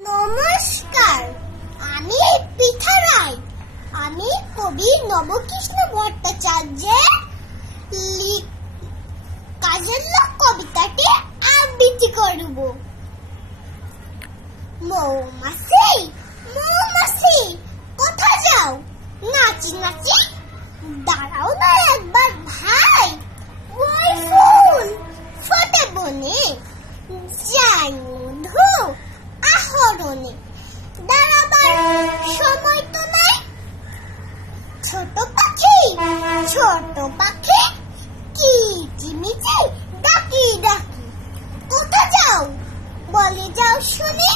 নমস্কার, আমি পিঠা রায়। আমি কবি নবকৃষ্ণ ভট্টাচার্যের কাজের লোক কবিতাটি আবৃত্তি করব। মৌমাছি মৌমাছি কোথায় যাও? নাচি নাচি দাঁড়াও না একবার ভাই, ওই ফুল ফোটে বনে, যাই মধু আহরণে, দাঁড়াবার সময় তো নাই। ছোট পাখি কিচিমিচি ডাকি ডাকি, কোথা যাও বলে যাও শুনি।